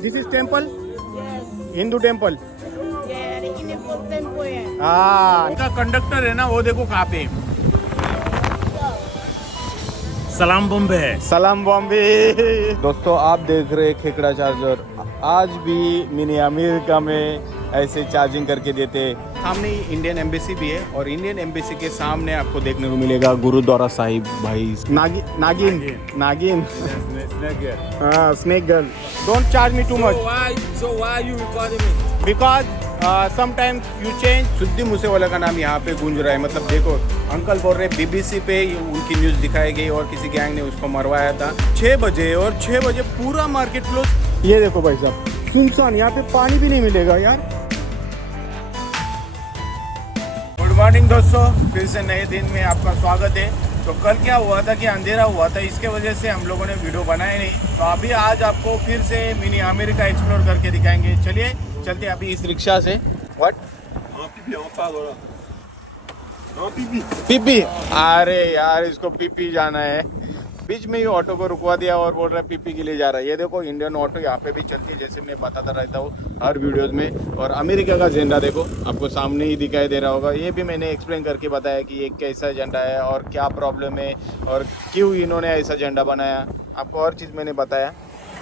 This is temple, Yes. Hindu temple. Yeah, the Hindu temple. Yeah. हाँ, इनका conductor है ना, वो देखो कहाँ पे। सलाम बॉम्बे। सलाम बॉम्बे। दोस्तों आप देख रहे खेकड़ा चार्जर, आज भी मिनी अमेरिका में ऐसे चार्जिंग करके देते। सामने इंडियन एम्बेसी भी है और इंडियन एम्बेसी के सामने आपको देखने को मिलेगा गुरुद्वारा साहिब। भाई नागिन हाँ, snake girl. Don't charge me too much. So why you recording me? Because sometimes you change. Sidhu Moosewala का नाम यहाँ पे गूंज रहा है। मतलब देखो, अंकल बोल रहे बीबीसी पे उनकी न्यूज़ दिखाई गई और किसी गैंग ने उसको मरवाया था 6 बजे, और 6 बजे पूरा मार्केट क्लोज। ये देखो भाई साहब, सुनसान, यहाँ पे पानी भी नहीं मिलेगा यार। गुड मॉर्निंग दोस्तों, फिर से नए दिन में आपका स्वागत है। तो कल क्या हुआ था कि अंधेरा हुआ था, इसके वजह से हम लोगों ने वीडियो बनाया नहीं। तो अभी आज आपको फिर से मिनी अमेरिका एक्सप्लोर करके दिखाएंगे। चलिए चलते अभी इस रिक्शा से। व्हाट? पीपी? अरे यार, इसको पीपी जाना है। बीच में ही ऑटो को रुकवा दिया और बोल रहा है पीपी के लिए जा रहा है। ये देखो, इंडियन ऑटो यहाँ पे भी चलती है, जैसे मैं बताता रहता हूँ हर वीडियोज़ में। और अमेरिका का झंडा देखो, आपको सामने ही दिखाई दे रहा होगा। ये भी मैंने एक्सप्लेन करके बताया कि ये कैसा झंडा है और क्या प्रॉब्लम है और क्यों इन्होंने ऐसा झंडा बनाया। आपको हर चीज़ मैंने बताया।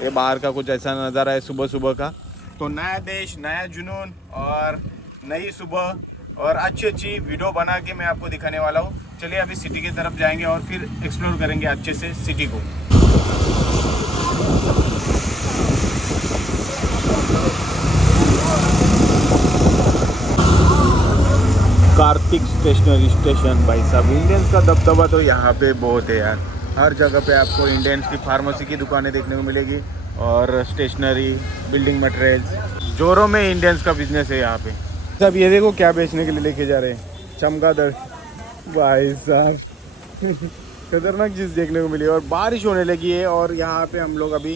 ये बाहर का कुछ ऐसा नज़ारा है सुबह सुबह का। तो नया देश, नया जुनून और नई सुबह और अच्छी अच्छी वीडियो बना के मैं आपको दिखाने वाला हूँ। चलिए अभी सिटी की तरफ जाएंगे और फिर एक्सप्लोर करेंगे अच्छे से सिटी को। Kartik stationery station. भाई साहब, इंडियंस का दबदबा तो यहाँ पे बहुत है यार। हर जगह पे आपको इंडियंस की फार्मेसी की दुकानें देखने को मिलेगी और स्टेशनरी, बिल्डिंग मटेरियल्स। जोरों में इंडियंस का बिजनेस है यहाँ पे। सब ये देखो क्या बेचने के लिए लेके जा रहे हैं। चमगादड़। भाई साहब खतरनाक चीज़ देखने को मिली। और बारिश होने लगी है और यहाँ पे हम लोग अभी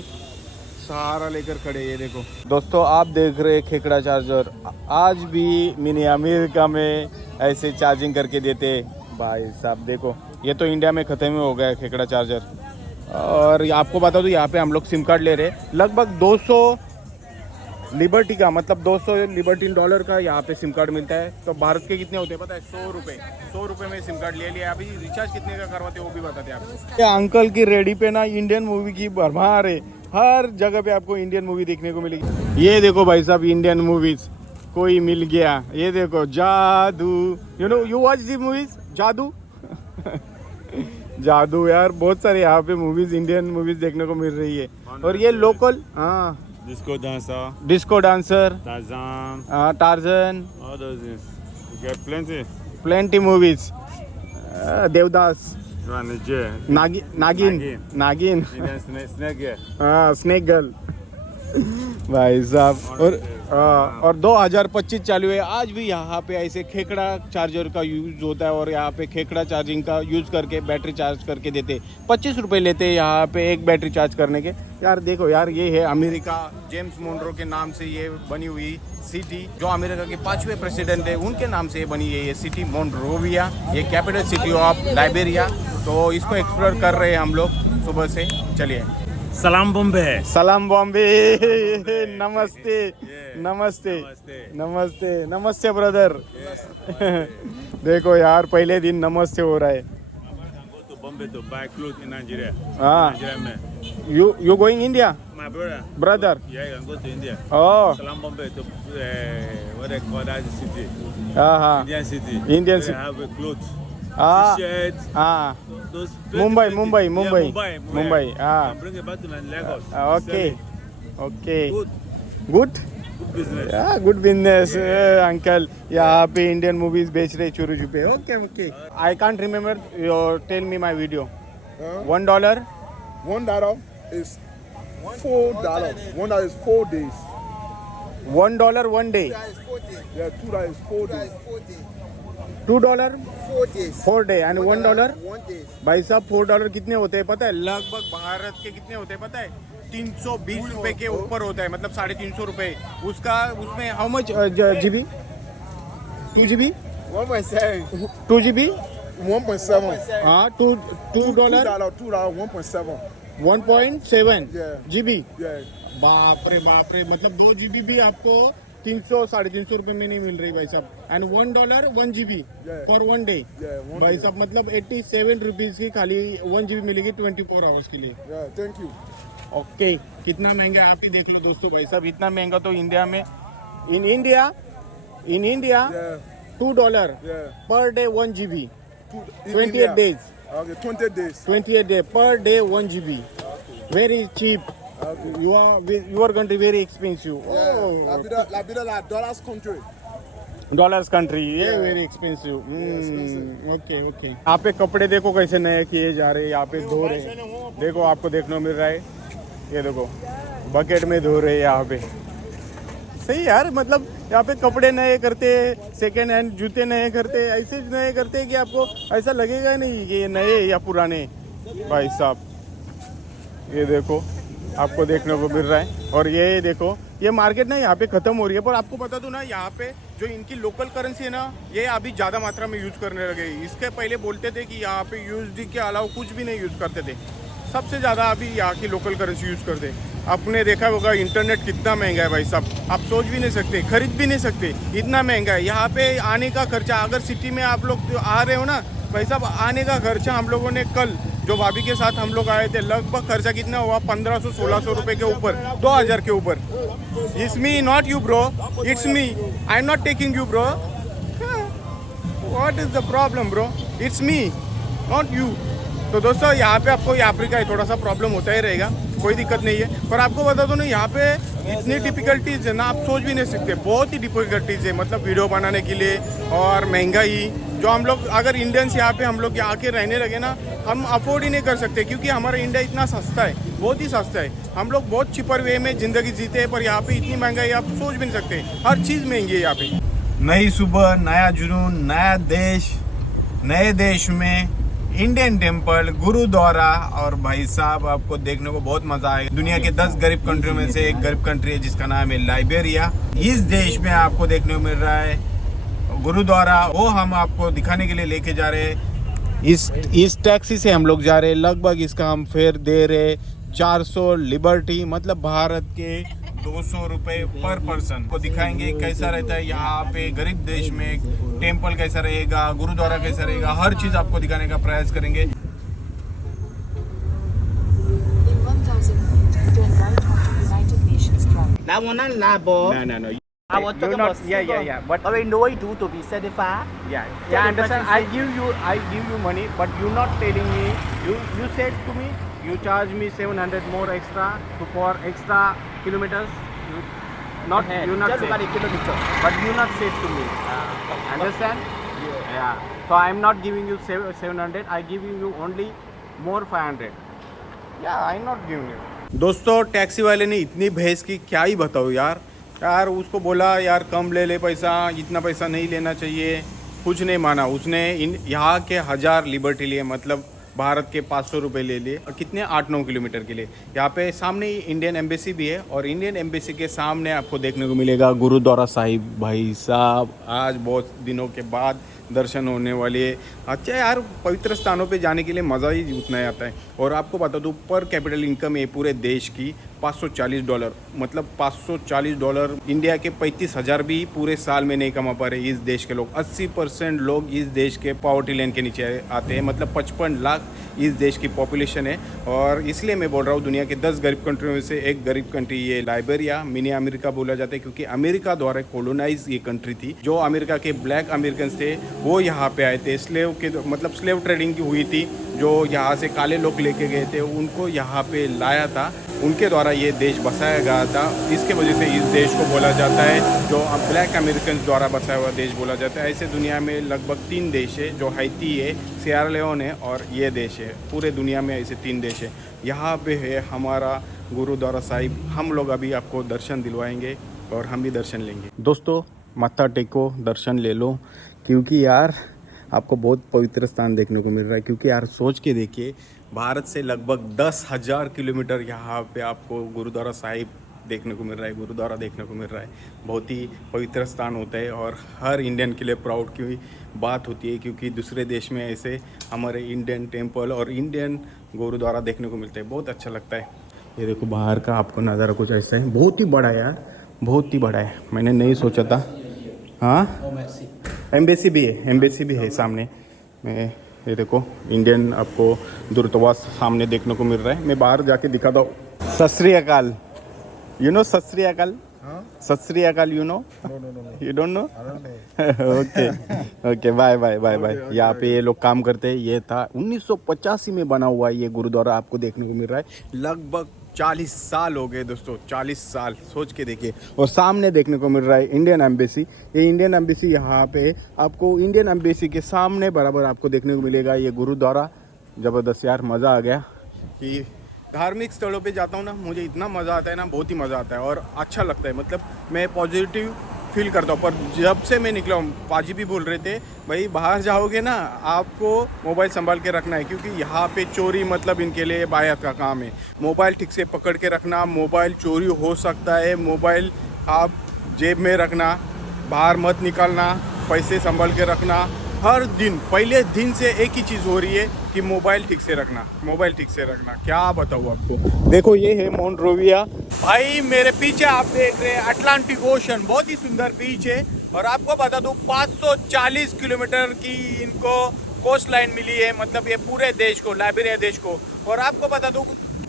सहारा लेकर खड़े। ये देखो दोस्तों, आप देख रहे खेकड़ा चार्जर, आज भी मिनी अमेरिका में ऐसे चार्जिंग करके देते। भाई साहब देखो, ये तो इंडिया में ख़त्म ही हो गया है खेकड़ा चार्जर। और आपको बता दूँ, यहाँ पे हम लोग सिम कार्ड ले रहे हैं लगभग 200 लिबर्टी का, मतलब 200 लिबर्टी डॉलर का यहाँ पे सिम कार्ड मिलता है। तो भारत के कितने होते हैं पता है? 100 रुपये में सिम कार्ड ले लिया। अभी रिचार्ज कितने का करवाते हैं वो भी बताते हैं आपको। अंकल की रेडी पे ना इंडियन मूवी की भरमार है। हर जगह पे आपको इंडियन मूवी देखने को मिलेगी। ये देखो भाई साहब, इंडियन मूवीज कोई मिल गया। ये देखो जादू, यू वॉच दी मूवीज जादू। जादू यार, बहुत सारे यहाँ पे मूवीज, इंडियन मूवीज देखने को मिल रही है। और ये लोकल, हाँ, disco dancer, torsion, plenty movies. Devdas, नागिन, स्नेक गर्ल। भाई साहब, और 2025 चालू है, आज भी यहाँ पे ऐसे खेकड़ा चार्जर का यूज़ होता है। और यहाँ पे खेकड़ा चार्जिंग का यूज़ करके बैटरी चार्ज करके देते। 25 रुपये लेते हैं यहाँ पे एक बैटरी चार्ज करने के। यार देखो यार, ये है अमेरिका। जेम्स मोनरो के नाम से ये बनी हुई सिटी, जो अमेरिका के 5वें प्रेसिडेंट है, उनके नाम से ये बनी है ये सिटी, मोनरोविया। ये कैपिटल सिटी ऑफ लाइबेरिया। तो इसको एक्सप्लोर कर रहे हैं हम लोग सुबह से। चलिए। सलाम बॉम्बे। सलाम बॉम्बे। नमस्ते नमस्ते नमस्ते नमस्ते ब्रदर। देखो यार, पहले दिन नमस्ते हो रहा है। हाँ, you going India? My brother. Yeah, I can go to India. Oh. Salam Bombay to what they call that city. Indian city. Indian they city. have a clothes, T-shirts. those Mumbai. Yeah, Mumbai. Ah. Bring it back to Lagos. Okay. Okay. Good Good. business. Yeah, good business, uncle. यहाँ पे Indian movies बेच रहे चुरू छुपे। Okay. I can't remember. Tell me my video. $1. $1 is $4. $1 is 4 days. $1 1 day. Yeah, $2 is 4 days. $2 4 days. 4 day and $1. 1 day. भाई साहब, $4 कितने होते हैं पता है? लगभग भारत के कितने होते हैं पता है? 320 रुपए के ऊपर होता है, मतलब 350 रुपए। उसमें how much GB? 2 GB? 1.7. 2 GB? 1.7. हाँ, $2. $2, $1.7. 1.7 Yeah. GB. Yeah. बाप रे, मतलब 2 GB भी आपको 300-350 रुपए में नहीं मिल रही भाई साहब। And $1 1 GB Yeah. For 1 day Yeah, 1 भाई day. साहब, मतलब 87 रुपीज की खाली 1 GB मिलेगी 24 आवर्स के लिए। Yeah, thank you. ओके, कितना महंगा है आप ही देख लो दोस्तों भाई साहब, इतना महंगा तो इंडिया में, in India Yeah, $2 yeah. Per day 1 GB In 28 India. days, Okay, 20 days. 28 day per day 1 GB, very cheap. Okay. Your country very expensive. Yeah, Oh, Liberia like dollars country. Dollars country, ये Yeah. Very expensive. expensive. Okay. यहाँ पे कपड़े देखो कैसे नए किए जा रहे हैं, यहाँ पे धो रहे हैं, देखो आपको देखने को मिल रहा है, ये देखो बकेट में धो रहे हैं यहाँ पे। सही यार, मतलब यहाँ पे कपड़े नए करते, सेकेंड हैंड जूते नए करते, ऐसे नए करते कि आपको ऐसा लगेगा नहीं कि ये नए या पुराने। भाई साहब ये देखो आपको देखने को मिल रहा है, और ये देखो ये मार्केट ना यहाँ पे ख़त्म हो रही है, पर आपको बता दूं ना, यहाँ पे जो इनकी लोकल करेंसी है ना, ये अभी ज़्यादा मात्रा में यूज़ करने लगे। इसके पहले बोलते थे कि यहाँ पे यूएसडी के अलावा कुछ भी नहीं यूज़ करते थे, सबसे ज़्यादा अभी यहाँ की लोकल करेंसी यूज़ करते। आपने देखा होगा इंटरनेट कितना महंगा है भाई साहब, आप सोच भी नहीं सकते, खरीद भी नहीं सकते, इतना महंगा है। यहाँ पे आने का खर्चा, अगर सिटी में आप लोग आ रहे हो ना भाई साहब, आने का खर्चा हम लोगों ने कल जो भाभी के साथ हम लोग आए थे, लगभग खर्चा कितना हुआ, 1500-1600 रुपये के ऊपर, 2000 के ऊपर। It's me not you bro, it's me, I am not taking you bro, what is the problem bro, it's me not you. तो दोस्तों यहाँ पे आपको अफ्रीका है, थोड़ा सा प्रॉब्लम होता ही रहेगा, कोई दिक्कत नहीं है। पर आपको बता दो ना, यहाँ पे इतनी डिफ़िकल्टीज़ है ना, आप सोच भी नहीं सकते, बहुत ही डिफ़िकल्टीज़ है, मतलब वीडियो बनाने के लिए। और महंगाई जो हम लोग, अगर इंडियंस यहाँ पे हम लोग आके रहने लगे ना, हम अफोर्ड ही नहीं कर सकते, क्योंकि हमारा इंडिया इतना सस्ता है, बहुत ही सस्ता है। हम लोग बहुत चिपर वे में ज़िंदगी जीते हैं, पर यहाँ पे इतनी महंगाई आप सोच भी नहीं सकते, हर चीज़ महंगी है यहाँ पे। नई सुबह, नया जुनून, नया देश, नए देश में इंडियन टेम्पल, गुरुद्वारा, और भाई साहब आपको देखने को बहुत मजा आएगा। दुनिया के 10 गरीब कंट्रियों में से एक गरीब कंट्री है जिसका नाम है लाइबेरिया। इस देश में आपको देखने को मिल रहा है गुरुद्वारा, वो हम आपको दिखाने के लिए लेके जा रहे हैं। इस टैक्सी से हम लोग जा रहे हैं, लगभग इसका हम फेयर दे रहे 400 लिबर्टी, मतलब भारत के 200 रुपये पर पर्सन। को दिखाएंगे कैसा रहता है यहाँ पे गरीब देश में, टेम्पल कैसा रहेगा, गुरुद्वारा कैसा रहेगा, हर चीज़ आपको दिखाने का प्रयास करेंगे। In 1,000 feet, turn right onto United Nations Drive. That one not labo. No. I was talking about Yeah. But what we know it do to be certified. yeah, understand. I give you money, but you're not telling me. You said to me, you charge me 700 more extra for extra kilometers. You're not just said, about a kilometer. but you not said to me. Understand? Yeah. So I'm not giving you 700. I giving you only more 500. Yeah, I'm not giving you. दोस्तों taxi वाले ने इतनी बहस की, क्या ही बताओ यार उसको बोला यार कम ले पैसा, इतना पैसा नहीं लेना चाहिए, कुछ नहीं माना उसने। यहाँ के 1000 लिबर्टी लिए, मतलब भारत के 500 रुपये ले लिए, और कितने 8-9 किलोमीटर के लिए। यहाँ पे सामने ही इंडियन एम्बेसी भी है, और इंडियन एम्बेसी के सामने आपको देखने को मिलेगा गुरुद्वारा साहिब। भाई साहब आज बहुत दिनों के बाद दर्शन होने वाले है। अच्छा यार, पवित्र स्थानों पे जाने के लिए मज़ा ही उतना ही आता है। और आपको बता दूँ, पर कैपिटल इनकम है पूरे देश की $540, मतलब $540 इंडिया के 35,000 भी पूरे साल में नहीं कमा पा रहे इस देश के लोग। 80% लोग इस देश के पॉवर्टी लाइन के नीचे आते हैं, मतलब 55 लाख इस देश की पॉपुलेशन है। और इसलिए मैं बोल रहा हूँ दुनिया के 10 गरीब कंट्रियों में से एक गरीब कंट्री ये लाइबेरिया, मिनी अमेरिका बोला जाता है, क्योंकि अमेरिका द्वारा कोलोनाइज ये कंट्री थी। जो अमेरिका के ब्लैक अमेरिकन थे वो यहाँ पे आए थे, स्लेव के, मतलब स्लेव ट्रेडिंग की हुई थी, जो यहाँ से काले लोग लेके गए थे, उनको यहाँ पे लाया था, उनके द्वारा ये देश बसाया गया था। इसके वजह से इस देश को बोला जाता है, जो ब्लैक अमेरिकन द्वारा बसाया हुआ देश बोला जाता है। ऐसे दुनिया में लगभग 3 देश है, जो हैती है, सिएरा लियोन है, और ये देश है। पूरे दुनिया में ऐसे 3 देश है। यहाँ पे है हमारा गुरुद्वारा साहिब, हम लोग अभी आपको दर्शन दिलवाएंगे और हम भी दर्शन लेंगे। दोस्तों मत्था टेको, दर्शन ले लो, क्योंकि यार आपको बहुत पवित्र स्थान देखने को मिल रहा है। क्योंकि यार सोच के देखिए, भारत से लगभग 10,000 किलोमीटर यहाँ पे आपको गुरुद्वारा साहिब देखने को मिल रहा है, गुरुद्वारा देखने को मिल रहा है। बहुत ही पवित्र स्थान होता है, और हर इंडियन के लिए प्राउड की बात होती है, क्योंकि दूसरे देश में ऐसे हमारे इंडियन टेम्पल और इंडियन गुरुद्वारा देखने को मिलते हैं, बहुत अच्छा लगता है। ये देखो बाहर का आपको नज़ारा कुछ ऐसा है, बहुत ही बड़ा है यार, बहुत ही बड़ा है, मैंने नहीं सोचा था। हाँ एम्बेसी भी है, एम्बेसी भी है सामने में। ये देखो इंडियन आपको दूतावास सामने देखने को मिल रहा है। मैं बाहर जाके दिखाता हूँ। सत श्री अकाल, यू नो सत श्री अकाल? सत श्री अकाल you know? You don't know? Okay okay, bye bye bye bye. यहाँ पे ये लोग काम करते हैं। ये था 1985 में बना हुआ ये गुरुद्वारा आपको देखने को मिल रहा है। लगभग 40 साल हो गए दोस्तों, 40 साल, सोच के देखिए। और सामने देखने को मिल रहा है इंडियन एम्बेसी। ये इंडियन एम्बेसी यहाँ पे आपको इंडियन एम्बेसी के सामने बराबर आपको देखने को मिलेगा ये गुरुद्वारा। ज़बरदस्त यार, मज़ा आ गया कि धार्मिक स्थलों पे जाता हूँ ना, मुझे इतना मज़ा आता है ना, बहुत ही मज़ा आता है और अच्छा लगता है। मतलब मैं पॉजिटिव फील करता हूँ। पर जब से मैं निकला हूँ, पाजी भी बोल रहे थे भाई बाहर जाओगे ना आपको मोबाइल संभाल के रखना है, क्योंकि यहाँ पे चोरी मतलब इनके लिए बायत का काम है। मोबाइल ठीक से पकड़ के रखना, मोबाइल चोरी हो सकता है, मोबाइल आप जेब में रखना, बाहर मत निकालना, पैसे संभाल के रखना। हर दिन पहले दिन से एक ही चीज़ हो रही है कि मोबाइल ठीक से रखना, मोबाइल ठीक से रखना। क्या बताऊँ आपको। देखो ये है मोन्रोविया भाई, मेरे पीछे आप देख रहे हैं अटलांटिक ओशन, बहुत ही सुंदर बीच है। और आपको बता दूँ 540 किलोमीटर की इनको कोस्ट लाइन मिली है, मतलब ये पूरे देश को, लाइबेरिया देश को। और आपको बता दूँ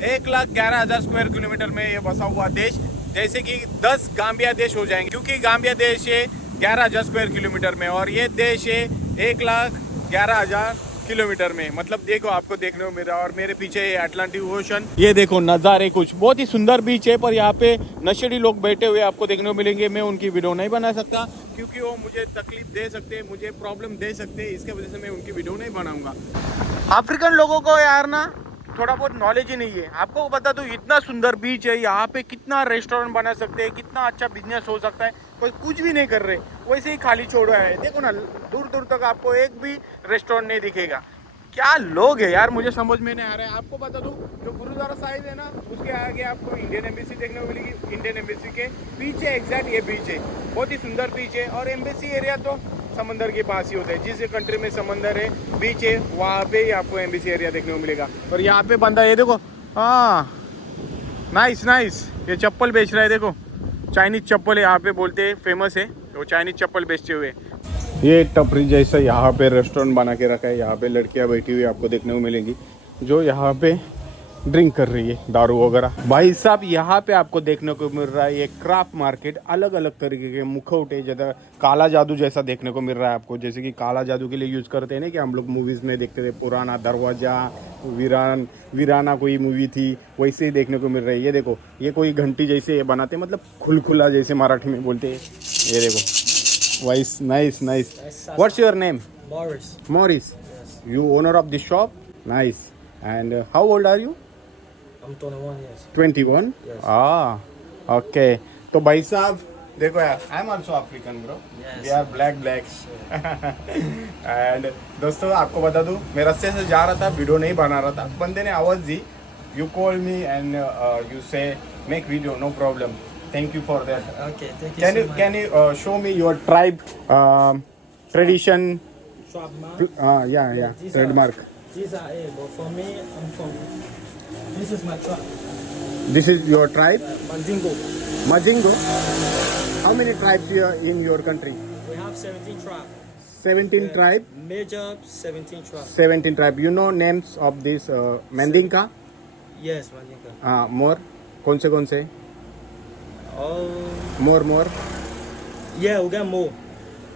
1,11,000 स्क्वायर किलोमीटर में ये बसा हुआ देश, जैसे कि 10 गाम्बिया देश हो जाएंगे, क्योंकि गाम्बिया देश है 11,000 स्क्वायर किलोमीटर में और ये देश है 1,11,000 किलोमीटर में। मतलब देखो आपको देखने को मिल रहा है। और मेरे पीछे है अटलांटिक ओशन। ये देखो नज़ारे कुछ बहुत ही सुंदर बीच है, पर यहाँ पे नशेड़ी लोग बैठे हुए आपको देखने को मिलेंगे। मैं उनकी वीडियो नहीं बना सकता क्योंकि वो मुझे तकलीफ दे सकते हैं, मुझे प्रॉब्लम दे सकते हैं, इसके वजह से मैं उनकी वीडियो नहीं बनाऊंगा। अफ्रीकन लोगों को यार ना थोड़ा बहुत नॉलेज ही नहीं है। आपको बता दूं इतना सुंदर बीच है, यहाँ पे कितना रेस्टोरेंट बना सकते हैं, कितना अच्छा बिजनेस हो सकता है, कोई कुछ भी नहीं कर रहे, वैसे ही खाली छोड़ा है। देखो ना दूर दूर तक आपको एक भी रेस्टोरेंट नहीं दिखेगा। क्या लोग है यार, मुझे समझ में नहीं आ रहा है। आपको बता दूं जो गुरुद्वारा साहिब है ना, उसके आगे आपको इंडियन एम्बेसी देखने को मिलेगी। इंडियन एम्बेसी के पीछे एग्जैक्ट ये बीच है, बहुत ही सुंदर बीच है। और एम्बेसी एरिया तो समंदर के पास ही होता है, जिस कंट्री में समंदर है, बीच है, वहाँ पे ही आपको एम्बेसी एरिया देखने को मिलेगा। और यहाँ पे बंदा ये देखो, हाँ नाइस नाइस, ये चप्पल बेच रहा है। देखो चाइनीज चप्पल है, यहाँ पे बोलते हैं फेमस है, वो चाइनीज चप्पल बेचते हुए। ये टपरी जैसा यहाँ पे रेस्टोरेंट बना के रखा है। यहाँ पे लड़कियाँ बैठी हुई आपको देखने को मिलेंगी, जो यहाँ पे ड्रिंक कर रही है, दारू वगैरह। भाई साहब यहाँ पे आपको देखने को मिल रहा है ये क्राफ्ट मार्केट, अलग अलग तरीके के मुखौटे, जैसा काला जादू जैसा देखने को मिल रहा है आपको। जैसे कि काला जादू के लिए यूज़ करते हैं ना, कि हम लोग मूवीज़ में देखते थे, पुराना दरवाजा, वीराना कोई मूवी थी, वैसे ही देखने को मिल रहा है। ये देखो ये कोई घंटी जैसे ये बनाते, मतलब खुलखुला जैसे मराठी में बोलते हैं। ये देखो वाइस, nice nice. What's your name? Maurice. You owner of this shop? Nice. And how old are you? I'm 21 years. 21? Yes. Okay. तो भाई साहब देखो यार, I am also African bro, we are black and दोस्तों आपको बता दूं, मैं रास्ते से जा रहा था, वीडियो नहीं बना रहा था, बंदे ने आवाज़ दी, you call me and you say make video, no problem, thank you for that. Okay, thank you. Can you show me your tribe tradition? Trap man. या These trademark. These are but for me, I'm from. This is my trap. This is your tribe? Mandingo. Majingo? How many tribes here in your country? We have 17 tribes. 17 tribe? Major 17 tribes. 17 tribe. You know names of this Mandinka? Yes, Mandingo. More? कौन से? Oh. More? Yeah, we got more.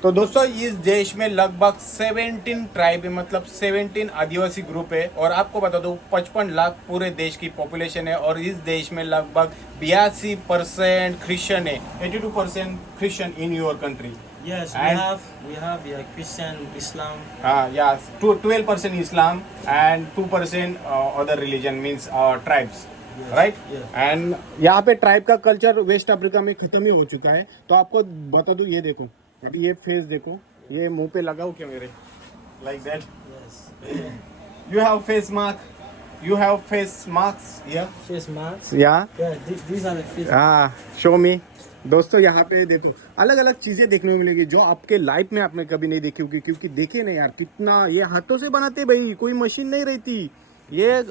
तो दोस्तों इस देश में लगभग 17 tribe है, मतलब 17 आदिवासी ग्रुप है। और आपको बता दो 55 लाख पूरे देश की पॉपुलेशन है। और इस देश में लगभग 82% क्रिश्चियन है, 82% Christian in your country. Yes, And- we have Christian, Islam. Yeah, 12% Islam and 2% other religion means tribes, right? Yeah. And यहाँ पे ट्राइब का कल्चर वेस्ट अफ्रीका में खत्म ही हो चुका है। तो आपको बता दूँ, ये देखो अभी ये फेस देखो, ये मुंह पे लगाओ क्या मेरे, like that? Yes. You have face mark, you have face marks, yeah? Face marks. Yeah. Yeah, these are the face. Show me. दोस्तों यहाँ पे देखो अलग अलग चीज़ें देखने को मिलेगी जो आपके लाइफ में आपने कभी नहीं देखी होगी, क्योंकि देखिए ना यार कितना ये हाथों से बनाते भाई, कोई मशीन नहीं रहती। ये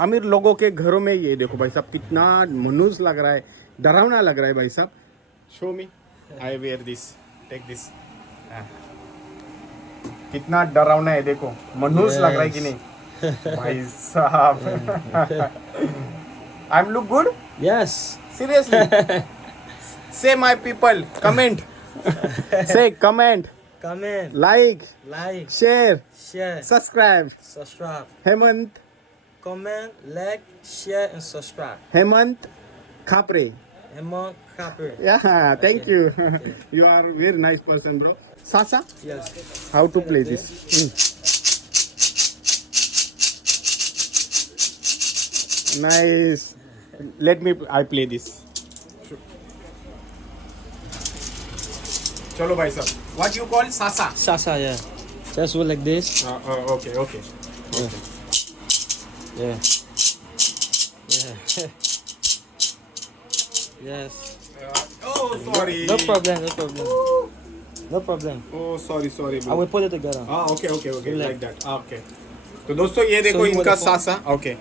अमीर लोगों के घरों में ये देखो भाई साहब कितना मनूस लग रहा है, डरावना लग रहा है भाई साहब. Show me, I wear this, take this. कितना डरावना है देखो, मनूस लग रहा है कि नहीं भाई साहब. I am look good. Yes. Seriously. Say my people, comment. Say comment, Comment, like, like, share, share, subscribe. subscribe. Hemant, Comment, like, share, and subscribe. Hemant Khapre. Hemant Kapur. Yeah, thank you. You are very nice person, bro. Sasa, Yes. how to play this? Nice. Let me, I play this. चलो भाई साहब. What you call Sasa? Sasa, yeah. Just go like this. Okay, okay. Yeah. Yeah. Yes. Oh, sorry. No problem, no problem. No problem. Oh, sorry, I bro. will put it together. Okay, Like- like that. Okay. तो दोस्तों ये देखो So you इनका want to- Sasa. Okay,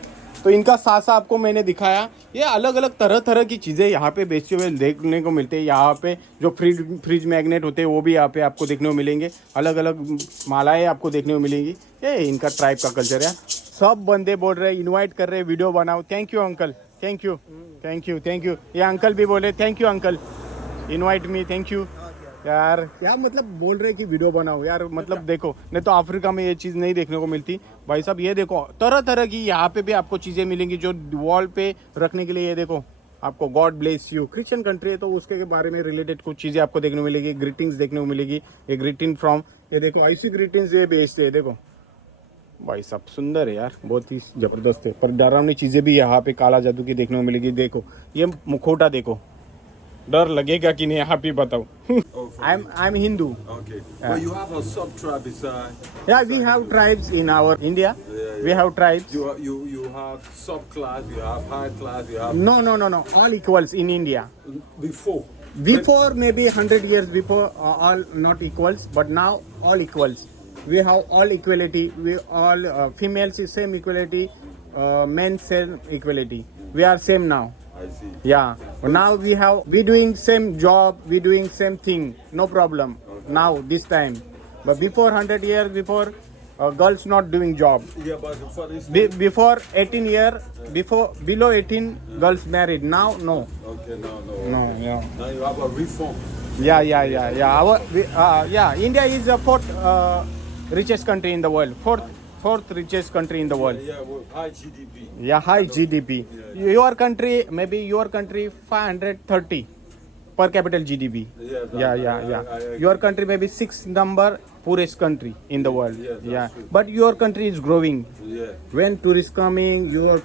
तो इनका सासा आपको मैंने दिखाया. ये अलग अलग तरह की चीज़ें यहाँ पे बेचते हुए देखने को मिलते हैं. यहाँ पे जो फ्रिज मैग्नेट होते हैं वो भी यहाँ पे आपको देखने को मिलेंगे. अलग अलग मालाएं आपको देखने को मिलेंगी. ये इनका ट्राइब का कल्चर है. सब बंदे बोल रहे हैं, इनवाइट कर रहे हैं, वीडियो बनाओ. Thank you uncle, thank you, thank you, thank you. ये अंकल भी बोले thank you uncle, invite me, thank you. यार क्या मतलब बोल रहे कि वीडियो बनाओ यार, मतलब देखो, नहीं तो अफ्रीका में ये चीज़ नहीं देखने को मिलती भाई साहब. ये देखो तरह तरह की यहाँ पे भी आपको चीज़ें मिलेंगी जो वॉल पे रखने के लिए. ये देखो आपको God bless you, Christian country है तो उसके बारे में रिलेटेड कुछ चीज़ें आपको देखने को मिलेगी. ग्रीटिंग्स देखने को मिलेगी. ये ग्रीटिंग फ्रॉम, ये देखो ऐसी ग्रीटिंग्स ये बेचते हैं. देखो भाई साहब सुंदर है यार, बहुत ही ज़बरदस्त है. पर डरावनी चीज़ें भी यहाँ पे काला जादू की देखने को मिलेगी. देखो ये मुखौटा देखो, डर लगेगा कि नहीं आप ही बताओ. I am Hindu. Okay. But you have a sub-tribe beside. Yeah, we have tribes in our India. We have tribes. You have sub-class, you have high class, you have No. All equals in India. before. Before maybe 100 years before, all not equals, but now all equals. We have all equality. We all females is same equality, men same equality. We are same now. I see. Yeah. Now we doing same job. We doing same thing. No problem. Now this time, but before 100 years before, girls not doing job. Yeah, but for this. Before 18 year, before below 18 girls married. Now no. Okay, no. No. Yeah. Now you have a reform. Yeah. India is the fourth richest country in the world. Fourth richest country in the world. Yeah, with high GDP. Yeah, high GDP. Your country, maybe your country 530 per capita GDP. Yeah. Your country maybe 6th number poorest country in the world. Yes, that's Yeah. true. But your country is growing. Yeah. When tourists coming, your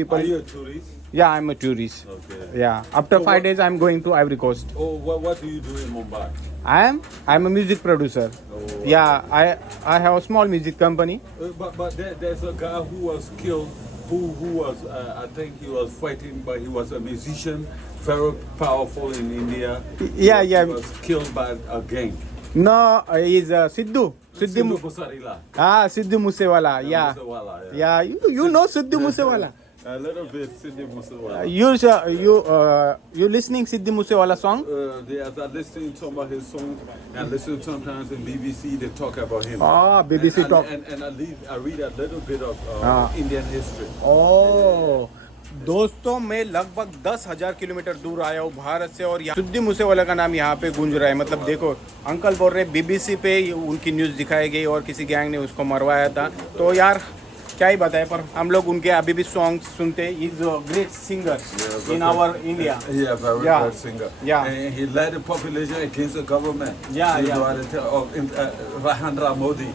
people. Are you a tourist? Yeah, I'm a tourist. Okay. Yeah. After So 5 what- days, I'm going to Ivory Coast. Oh, what do you do in Mumbai? I'm a music producer. Oh. Yeah, I have a small music company. But there's a guy who was killed, who was I think he was fighting, but he was a musician, very powerful in India. Yeah. He was killed by a gang. No, he's Sidhu. Sidhu Musarila. Sidhu Musewala. Yeah. Musewala, Yeah, you know Sidhu Musewala. A little bit, Sidhu Musewala. You listening Sidhu Musewala song? Yes, I listen to some of his songs and listen sometimes in BBC they talk about him. BBC and, talk. And I read a little bit of Indian history. Oh, दोस्तों मैं लगभग 10,000 kilometre दूर आया हूँ भारत से और यहाँ सिद्धू मूसेवाला का नाम यहाँ पे गूंज रहा है. मतलब देखो अंकल बोल रहे BBC पे उनकी न्यूज़ दिखाई गई और किसी गैंग ने उसको मरवाया था. तो यार क्या ही बताए, पर हम लोग उनके अभी भी सॉन्ग सुनते. Is great singer in our India. Yeah, very Yeah. good singer. Yeah. And he led the population against the government. Yeah, You yeah. know how to tell of Narendra Modi.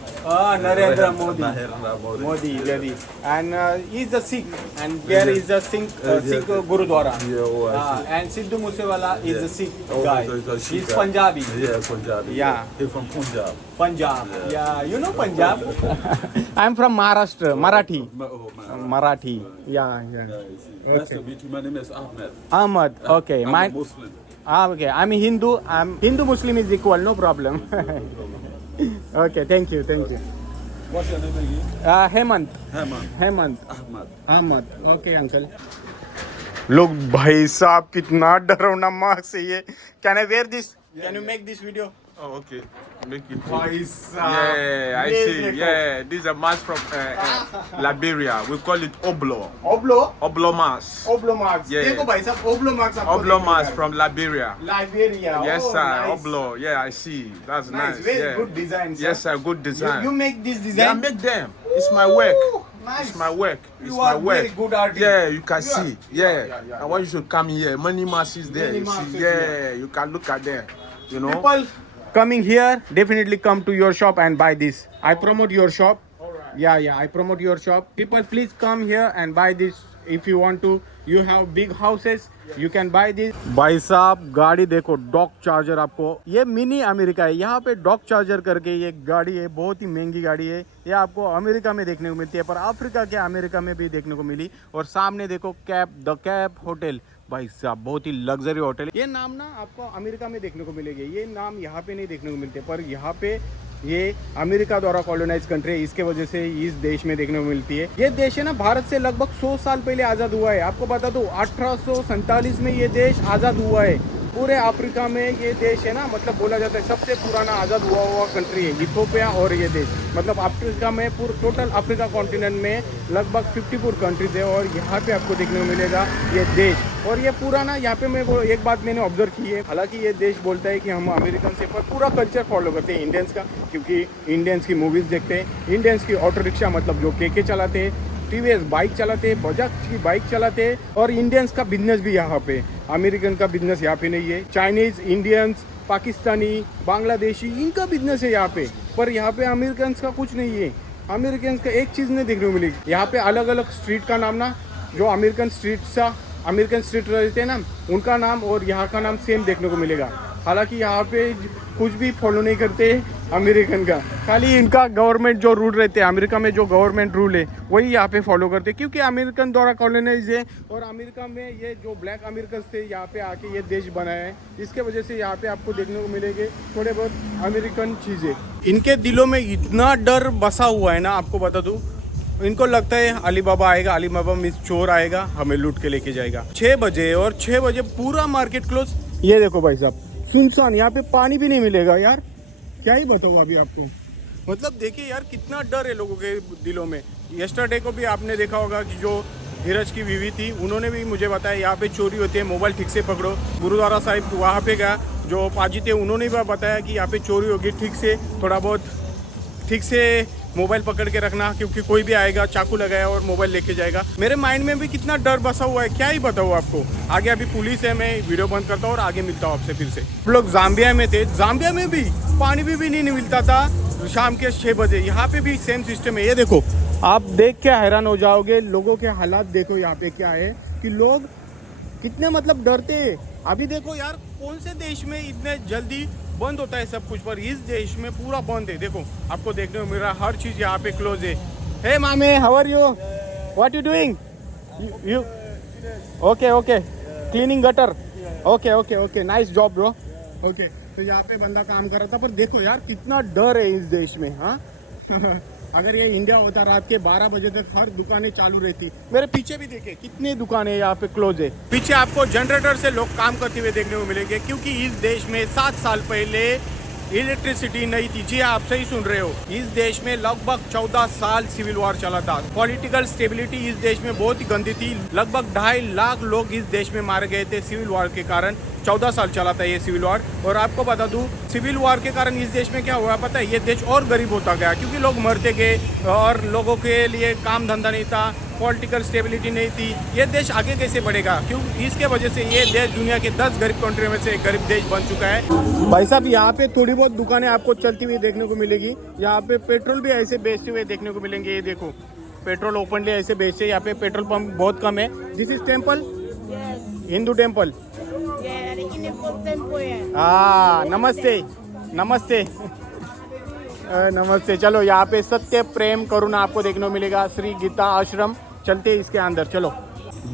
Narendra Modi. Narendra Modi. Modi. And he is a Sikh, and there is a Sikh Gurudwara. Yeah, oh, I see. And Sidhu Musewala is a Sikh Oh, guy. so he's a Sikh He's guy. Punjabi. Yeah, Punjabi. Yeah. He's from Punjab. Punjab. Yeah, you know Punjab. I'm from Maharashtra. Marathi. Oh, man. Marathi. Yeah. Yeah, you see. Nice to meet you. My name is Ahmed. Ahmad. Okay. I'm a Muslim. Okay. I'm Hindu. Hindu Muslim is equal. No problem. Okay. Thank you. What's your name again? Hemant Herman. Hemant Ahmad. Ahmad okay uncle लोग भाई साहब कितना डरावना mask है ये. Can I wear this? Can you make this video? Oh, okay. Make it. भाई साहब. Yeah, I ये see. देखो. Yeah, this is a mask from Liberia. We call it Oblo. Oblo Oblo mask. Oblo marks. Yeah. देखो भाई साहब Oblo marks आपको Oblo देखने mask को from Liberia. Liberia. Yes, Oh, sir. nice. Oblo. Yeah, I see. That's Nice. nice. Very Yeah. good design, sir. Yes, sir. Good design. You make this Yeah, design. make them. It's my work. Nice. It's my work. It's You my are work. very good artist. Yeah, you can You are- see. yeah, Yeah. I want you to come here. Many masses there. Many You see. masses Yeah, here. you can look at them. You know. People coming here definitely come to your shop and buy this. I promote your shop. Yeah, I promote your shop. People, please come here and buy this if you want to. You have big houses, you can buy this. भाई साहब गाड़ी देखो, dock charger आपको, ये mini America है. यहाँ पे dock charger करके ये गाड़ी है, बहुत ही महंगी गाड़ी है. ये आपको अमेरिका में देखने को मिलती है, पर अफ्रीका के अमेरिका में भी देखने को मिली. और सामने देखो कैप, द कैप होटल. भाई साहब बहुत ही लग्जरी होटल. ये नाम ना आपको अमेरिका में देखने को मिलेगी, ये नाम यहाँ पे नहीं देखने को मिलते, पर यहाँ पे ये अमेरिका द्वारा कॉलोनाइज कंट्री है, इसके वजह से इस देश में देखने को मिलती है. ये देश है ना भारत से लगभग 100 साल पहले आज़ाद हुआ है. आपको बता दो 1847 में ये देश आज़ाद हुआ है. पूरे अफ्रीका में ये देश है ना, मतलब बोला जाता है सबसे पुराना आज़ाद हुआ कंट्री है इथियोपिया. और ये देश मतलब अफ्रीका में टोटल अफ्रीका कॉन्टिनेंट में लगभग 54 कंट्रीज है. और यहाँ पे आपको देखने को मिलेगा ये देश. और ये पूरा ना यहाँ पे मैं एक बात मैंने ऑब्जर्व की है, हालांकि ये देश बोलता है कि हम अमेरिकन से पर पूरा कल्चर फॉलो करते हैं इंडियंस का, क्योंकि इंडियंस की मूवीज़ देखते हैं, इंडियंस की ऑटो रिक्शा मतलब जो के चलाते हैं, टीवीएस बाइक चलाते हैं, बजाज की बाइक चलाते हैं. और इंडियंस का बिजनेस भी यहाँ पे, अमेरिकन का बिजनेस यहाँ पे नहीं है. चाइनीज़, इंडियंस, पाकिस्तानी, बांग्लादेशी, इनका बिजनेस है यहाँ पे. पर यहाँ पे अमेरिकन का कुछ नहीं है. अमेरिकन का एक चीज़ नहीं देखने को मिलेगी. यहाँ पे अलग अलग स्ट्रीट का नाम ना, जो अमेरिकन स्ट्रीट रहते हैं ना, उनका नाम और यहाँ का नाम सेम देखने को मिलेगा. हालांकि यहाँ पे कुछ भी फॉलो नहीं करते अमेरिकन का, खाली इनका गवर्नमेंट जो रूल रहते हैं, अमेरिका में जो गवर्नमेंट रूल है वही यहाँ पे फॉलो करते हैं, क्योंकि अमेरिकन द्वारा कॉलोनाइज है. और अमेरिका में ये जो ब्लैक अमेरिकन थे यहाँ पे आके ये देश बनाया है, इसके वजह से यहाँ पे आपको देखने को मिलेंगे थोड़े बहुत अमेरिकन चीज़ें. इनके दिलों में इतना डर बसा हुआ है ना, आपको बता दूँ, इनको लगता है अली बाबा आएगा, अली बाबा मीन्स चोर आएगा, हमें लूट के लेके जाएगा. 6 बजे और 6 बजे पूरा मार्केट क्लोज. ये देखो भाई साहब सुनसान, यहाँ पे पानी भी नहीं मिलेगा यार. क्या ही बताऊँ अभी आपको, मतलब देखिए यार कितना डर है लोगों के दिलों में. यस्टरडे को भी आपने देखा होगा कि जो धीरज की बीवी थी, उन्होंने भी मुझे बताया यहाँ पे चोरी होती है, मोबाइल ठीक से पकड़ो. गुरुद्वारा साहिब वहाँ पे गया, जो पाजी थे उन्होंने भी बताया कि यहाँ पे चोरी होगी, ठीक से थोड़ा बहुत ठीक से मोबाइल पकड़ के रखना, क्योंकि कोई भी आएगा चाकू लगाया और मोबाइल लेके जाएगा. मेरे माइंड में भी कितना डर बसा हुआ है, क्या ही बताऊँ आपको. आगे अभी पुलिस है, मैं वीडियो बंद करता हूँ और आगे मिलता हूँ आपसे फिर से. हम लोग जाम्बिया में थे, जाम्बिया में भी पानी भी नहीं मिलता था शाम के 6 बजे. यहाँ पे भी सेम सिस्टम है. ये देखो, आप देख के हैरान हो जाओगे, लोगों के हालात देखो यहाँ पे क्या है, कि लोग कितने मतलब डरते हैं. अभी देखो यार, कौन से देश में इतने जल्दी बंद होता है सब कुछ, पर इस देश में पूरा बंद है. देखो आपको देखने को मिल रहा है, हर चीज़ यहाँ पे क्लोज है. हे मामे, how are you, what you doing, you okay cleaning gutter, okay nice job bro. Okay, तो यहाँ पे बंदा काम कर रहा था, पर देखो यार कितना डर है इस देश में. हाँ अगर ये इंडिया होता, रात के 12 बजे तक हर दुकानें चालू रहती. मेरे पीछे भी देखिए कितनी दुकानें यहाँ पे क्लोज है. पीछे आपको जनरेटर से लोग काम करते हुए देखने को मिलेंगे, क्योंकि इस देश में 7 साल पहले इलेक्ट्रिसिटी नहीं थी. जी आप सही सुन रहे हो, इस देश में लगभग 14 साल सिविल वॉर चला था. पॉलिटिकल स्टेबिलिटी इस देश में बहुत ही गंदी थी. लगभग 2.5 लाख लोग इस देश में मारे गए थे सिविल वॉर के कारण. 14 साल चला था ये सिविल वॉर. और आपको बता दूं, सिविल वॉर के कारण इस देश में क्या हुआ पता है, ये देश और गरीब होता गया, क्योंकि लोग मरते गए और लोगों के लिए काम धंधा नहीं था, पॉलिटिकल स्टेबिलिटी नहीं थी. ये देश आगे कैसे बढ़ेगा, क्योंकि इसके वजह से ये देश दुनिया के 10 गरीब कंट्री में से एक गरीब देश बन चुका है. भाई साहब यहाँ पे थोड़ी बहुत दुकानें आपको चलती हुई देखने को मिलेगी. यहाँ पे पेट्रोल भी ऐसे बेचते हुए देखने को मिलेंगे. ये देखो पेट्रोल ओपनली ऐसे बेचते हैं. यहाँ पे पेट्रोल पंप बहुत कम है. This is temple, Hindu temple. नमस्ते नमस्ते नमस्ते. चलो यहाँ पे सत्य प्रेम करुणा आपको देखने को मिलेगा. श्री गीता आश्रम, चलते इसके अंदर चलो.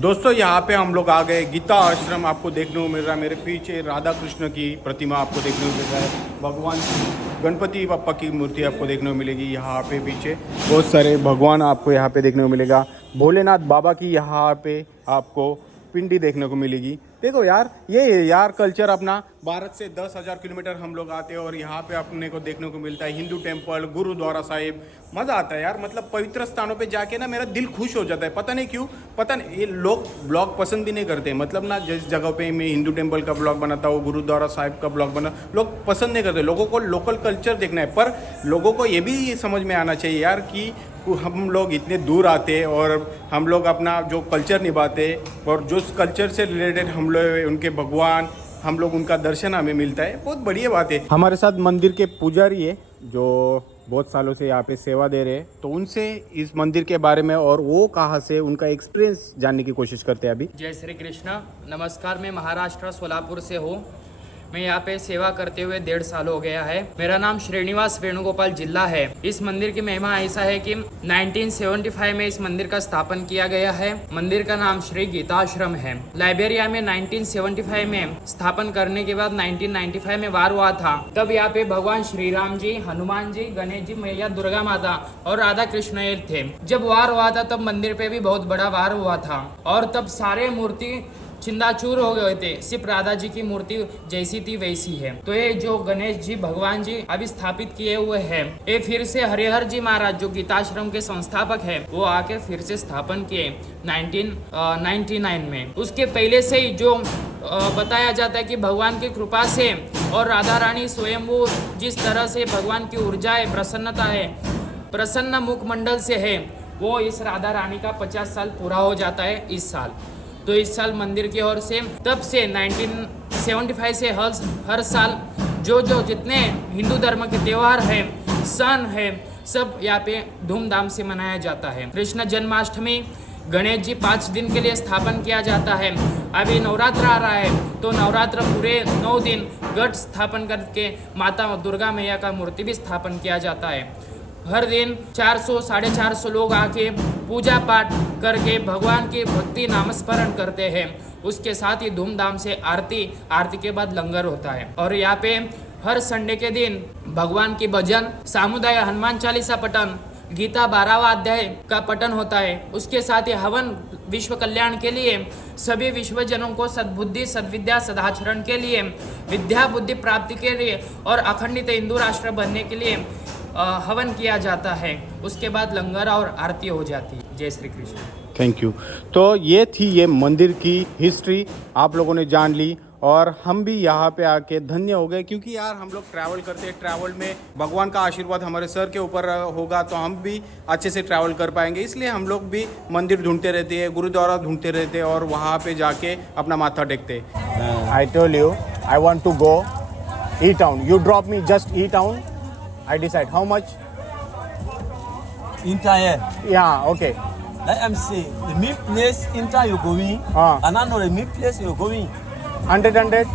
दोस्तों यहाँ पे हम लोग आ गए गीता आश्रम। आपको देखने को मिल रहा है मेरे पीछे राधा कृष्ण की प्रतिमा आपको देखने को मिल रहा है। भगवान गणपति बप्पा की मूर्ति आपको देखने को मिलेगी यहाँ पे पीछे। बहुत सारे भगवान आपको यहाँ पे देखने को मिलेगा। भोलेनाथ बाबा की यहाँ पे आपको पिंडी देखने को मिलेगी। देखो यार, ये यार कल्चर अपना। भारत से 10,000 किलोमीटर हम लोग आते हैं और यहाँ पे अपने को देखने को मिलता है हिंदू टेम्पल, गुरुद्वारा साहिब। मज़ा आता है यार, मतलब पवित्र स्थानों पे जाके ना मेरा दिल खुश हो जाता है। पता नहीं क्यों, पता नहीं, ये लोग ब्लॉग पसंद भी नहीं करते। मतलब ना जिस जगह पे मैं हिंदू टेम्पल का ब्लॉग बनाता हूँ, गुरुद्वारा साहिब का ब्लॉग बना, लोग पसंद नहीं करते। लोगों को लोकल कल्चर देखना है। पर लोगों को ये भी समझ में आना चाहिए यार कि हम लोग इतने दूर आते हैं और हम लोग अपना जो कल्चर निभाते और जो कल्चर से रिलेटेड हम लोग उनके भगवान, हम लोग उनका दर्शन हमें मिलता है। बहुत बढ़िया बात है। हमारे साथ मंदिर के पुजारी है जो बहुत सालों से यहाँ पे सेवा दे रहे हैं, तो उनसे इस मंदिर के बारे में और वो कहाँ से, उनका एक्सपीरियंस जानने की कोशिश करते हैं अभी। जय श्री कृष्ण। नमस्कार, मैं महाराष्ट्र सोलापुर से हूँ। मैं यहाँ पे सेवा करते हुए 1.5 साल हो गया है। मेरा नाम श्रीनिवास वेणुगोपाल जिल्ला है। इस मंदिर की महिमा ऐसा है कि 1975 में इस मंदिर का स्थापन किया गया है। मंदिर का नाम श्री गीताश्रम है। लाइबेरिया में 1975 में स्थापन करने के बाद 1995 में वार हुआ था। तब यहाँ पे भगवान श्री राम जी, हनुमान जी, गणेश जी, मैया दुर्गा माता और राधा कृष्ण थे। जब वार हुआ था तब मंदिर पे भी बहुत बड़ा वार हुआ था और तब सारे मूर्ति चिंदाचूर हो गए थे। सिर्फ राधा जी की मूर्ति जैसी थी वैसी है। तो ये जो गणेश जी भगवान जी अभी स्थापित किए हुए हैं, ये फिर से हरिहर जी महाराज जो गीताश्रम के संस्थापक है, वो आके फिर से स्थापन किए 1999 में। उसके पहले से ही जो बताया जाता है कि भगवान की कृपा से और राधा रानी स्वयंभू जिस तरह से भगवान की ऊर्जा है, प्रसन्नता है, प्रसन्न मुखमंडल से है, वो इस राधा रानी का 50 साल पूरा हो जाता है इस साल। तो इस साल मंदिर की ओर से तब से 1975 से हर साल जो जितने हिंदू धर्म के त्यौहार हैं, सन है, सब यहाँ पे धूमधाम से मनाया जाता है। कृष्ण जन्माष्टमी, गणेश जी 5 दिन के लिए स्थापन किया जाता है। अभी नवरात्र आ रहा है तो नवरात्र पूरे 9 दिन घट स्थापन करके माता दुर्गा मैया का मूर्ति भी स्थापन किया जाता है। हर दिन 400-450 लोग आके पूजा पाठ करके भगवान की भक्ति नामस्मरण करते हैं। उसके साथ ही धूमधाम से आरती के बाद लंगर होता है। और यहाँ पे हर संडे के दिन भगवान की भजन, सामुदाय हनुमान चालीसा पठन, गीता 12वां अध्याय का पठन होता है। उसके साथ ही हवन विश्व कल्याण के लिए, सभी विश्वजनों को सद्बुद्धि, सद्विद्या, सदाचरण के लिए, विद्या बुद्धि प्राप्ति के लिए और अखंडित हिंदू राष्ट्र बनने के लिए हवन किया जाता है। उसके बाद लंगर और आरती हो जाती है। जय श्री कृष्ण। Thank you. तो ये थी ये मंदिर की हिस्ट्री, आप लोगों ने जान ली और हम भी यहाँ पे आके धन्य हो गए। क्योंकि यार हम लोग ट्रैवल करते हैं, ट्रैवल में भगवान का आशीर्वाद हमारे सर के ऊपर होगा तो हम भी अच्छे से ट्रैवल कर पाएंगे। इसलिए हम लोग भी मंदिर ढूंढते रहते हैं, गुरुद्वारा ढूंढते रहते हैं और वहाँ पे जाके अपना माथा टेकते। I told you I want to go E town, you drop me just E town, I decide how much. Inter here. Yeah, okay. Let them say the main place Inter you're going, and I know the main place you're going. 100.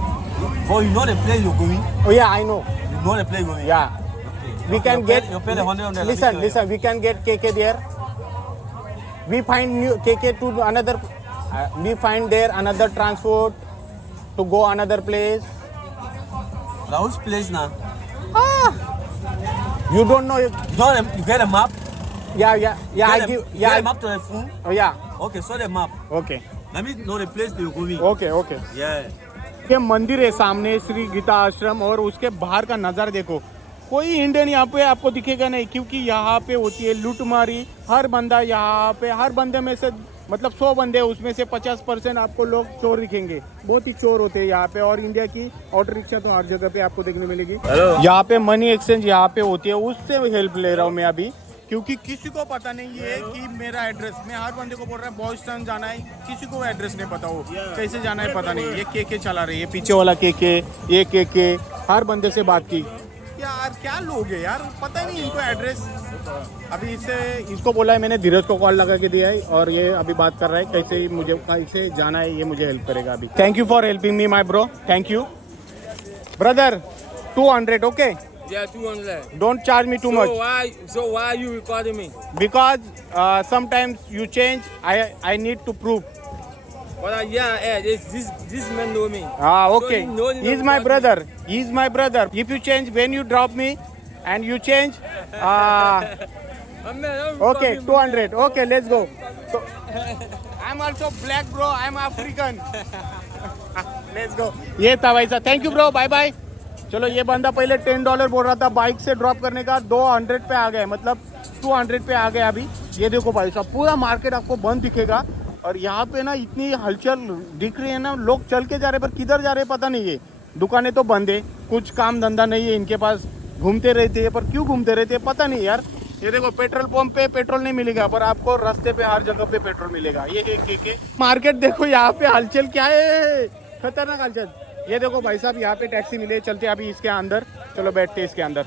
Oh, you know the place you're going. Oh yeah, I know. You know the place you're going. Yeah. Okay. We can get. You pay the 100. Listen. We can get KK there. We find new KK to another. We find there another transport to go another place. Now which place now? You don't know. You get a map. Yeah. I give. You get a map to the phone. Oh yeah. Okay, show the map. Okay. Let me know the place you're going. Okay. Yeah. ये मंदिर है सामने श्री गीता आश्रम और उसके बाहर का नज़ारा देखो। कोई इंडियन यहाँ पे आपको दिखेगा नहीं, क्योंकि यहाँ पे होती है लूटमारी। हर बंदा यहाँ पे, हर बंदे में से मतलब 100 बंदे, उसमें से 50% आपको लोग चोर दिखेंगे। बहुत ही चोर होते हैं यहाँ पे। और इंडिया की ऑटो रिक्शा तो हर जगह पे आपको देखने मिलेगी। यहाँ पे मनी एक्सचेंज यहाँ पे होती है, उससे हेल्प ले रहा हूँ मैं अभी, क्योंकि किसी को पता नहीं है कि मेरा एड्रेस, मैं हर बंदे को बोल रहा है बॉस्टन जाना है, किसी को एड्रेस नहीं पता हो, कैसे जाना है पता नहीं। ये केके चला रही है, पीछे वाला केके, ये केके, हर बंदे से बात की। यार क्या लोग है यार, पता ही नहीं इनको एड्रेस। अभी इसको बोला है मैंने, धीरज को कॉल लगा के दिया है और ये अभी बात कर रहा है कैसे मुझे कैसे जाना है, ये मुझे हेल्प करेगा अभी। Thank you for helping me my bro, thank you brother. 200 okay? Yeah, 200. Don't charge me too much. So why are you recording me? Because sometimes you change. I need to prove. But yeah, this man know me. Ah, So okay. he know the He's number my what brother. He's my brother. If you change when you drop me, and you change, okay, 200. Okay, let's go. So, I'm also black, bro. I'm African. Let's go. ये था भाई साहब. Thank you, bro. Bye bye. चलो ये बंदा पहले $10 बोल रहा था बाइक से ड्रॉप करने का, 200 पे आ गए, मतलब 200 पे आ गए अभी. ये देखो भाई साहब, पूरा मार्केट आपको बंद दिखेगा. और यहाँ पे ना इतनी हलचल दिख रही है ना, लोग चल के जा रहे, पर किधर जा रहे पता नहीं है. दुकानें तो बंद है, कुछ काम धंधा नहीं है इनके पास, घूमते रहते हैं, पर क्यों घूमते रहते हैं पता नहीं यार. ये देखो पेट्रोल पंप पे पेट्रोल नहीं मिलेगा, पर आपको रास्ते पे हर जगह पे पेट्रोल मिलेगा. ये एक मार्केट देखो, यहाँ पे हलचल क्या है, खतरनाक हलचल. ये देखो भाई साहब, यहाँ पे टैक्सी मिले, चलते अभी इसके अंदर. चलो बैठते इसके अंदर.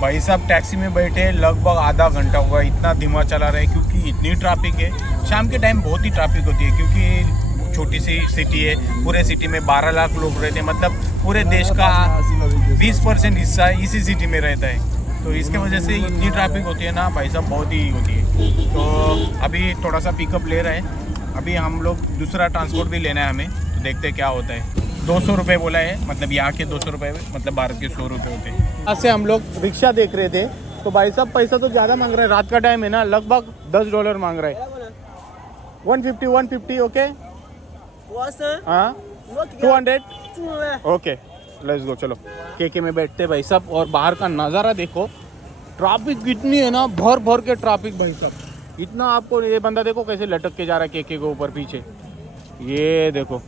भाई साहब टैक्सी में बैठे लगभग आधा घंटा हुआ. इतना धीमा चला रहा है क्योंकि इतनी ट्रैफिक है. शाम के टाइम बहुत ही ट्रैफिक होती है क्योंकि छोटी सी सिटी है. पूरे सिटी में 12 लाख लोग रहते हैं, मतलब पूरे देश का 20% हिस्सा इसी सिटी में रहता है. तो इसके वजह से इतनी ट्रैफिक होती है ना भाई साहब, बहुत ही होती है. तो अभी थोड़ा सा पिकअप ले रहे हैं. अभी हम लोग दूसरा ट्रांसपोर्ट भी लेना है हमें, तो देखते हैं क्या होता है. 200 रुपये बोला है, मतलब यहाँ के 200 रुपये, मतलब भारत के 100 रुपये होते हैं. यहाँ से हम लोग रिक्शा देख रहे थे, तो भाई साहब पैसा तो ज़्यादा मांग रहा है. रात का टाइम है ना, लगभग $10 मांग रहा है. 150 ओके. हाँ 200 ओके, लेट्स गो. चलो केके में बैठते भाई साहब. और बाहर का नज़ारा देखो, ट्रैफिक कितनी है ना, भर भर के ट्रैफिक भाई साहब. इतना आपको, ये बंदा देखो कैसे लटक के जा रहा है केके के ऊपर पीछे. ये देखो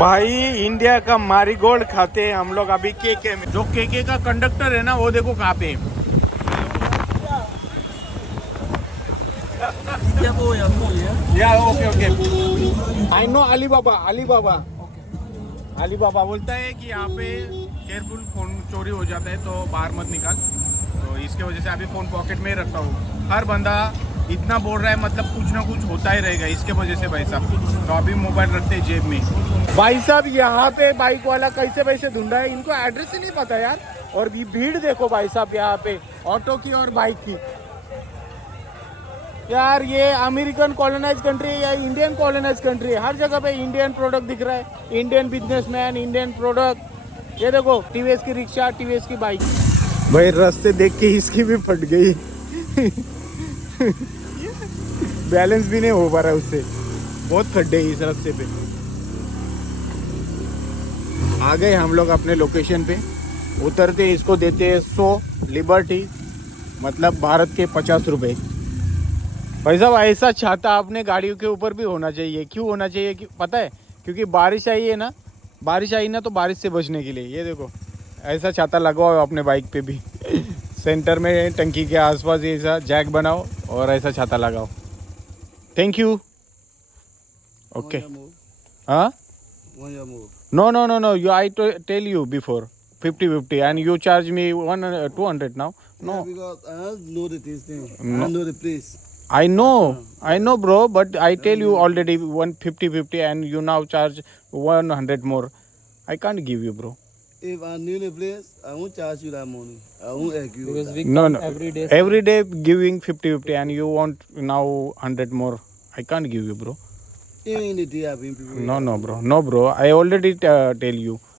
भाई, इंडिया का मारीगोल्ड खाते हैं हम लोग अभी केके में. जो केके का कंडक्टर है ना, वो देखो कहाँ पे. या ओके. आई नो अलीबाबा बोलता है कि यहाँ पे केयरफुल, फोन चोरी हो जाता है तो बाहर मत निकाल. तो इसके वजह से अभी फ़ोन पॉकेट में ही रखता हूँ. हर बंदा इतना बोल रहा है, मतलब कुछ ना कुछ होता ही रहेगा इसके वजह से भाई साहब. तो अभी मोबाइल रखते हैं जेब में. भाई साहब यहाँ पे बाइक वाला कैसे पैसे ढूंढ रहा है, इनको एड्रेस ही नहीं पता यार. और भी भीड़ देखो भाई साहब यहाँ पे, ऑटो की और बाइक की. यार ये अमेरिकन कॉलोनाइज कंट्री है या इंडियन कॉलोनाइज कंट्री है? हर जगह पे इंडियन प्रोडक्ट दिख रहा है, इंडियन बिजनेसमैन, इंडियन प्रोडक्ट. ये देखो टीवीएस की रिक्शा, टीवीएस की बाइक. भाई रास्ते देख के इसकी भी फट गई. बैलेंस भी नहीं हो पा रहा है उससे, बहुत खड्डे इस रास्ते पे. आ गए हम लोग अपने लोकेशन पे. उतरते इसको देते 100 लिबर्टी, मतलब भारत के 50 रुपये. भाई साहब ऐसा छाता अपने गाड़ियों के ऊपर भी होना चाहिए. क्यों होना चाहिए कि पता है? क्योंकि बारिश आई है ना, बारिश आई ना, तो बारिश से बचने के लिए. ये देखो ऐसा छाता लगवाओ अपने बाइक पे भी. सेंटर में टंकी के आसपास ऐसा जैक बनाओ और ऐसा छाता लगाओ. Thank you. ओके. हाँ no you I tell you before 50 and you charge me 200 now. No, because I know the thing. No. I know the place. I know bro, but I tell you already 150 and you now charge 100 more. I can't give you, bro. If I knew the place, I won't charge you that money. I won't argue. Because we No, come no. every day. Every day giving 50 and you want now 100 more. I can't give you, bro. Even in the day I've been people. No, bro. I already tell you.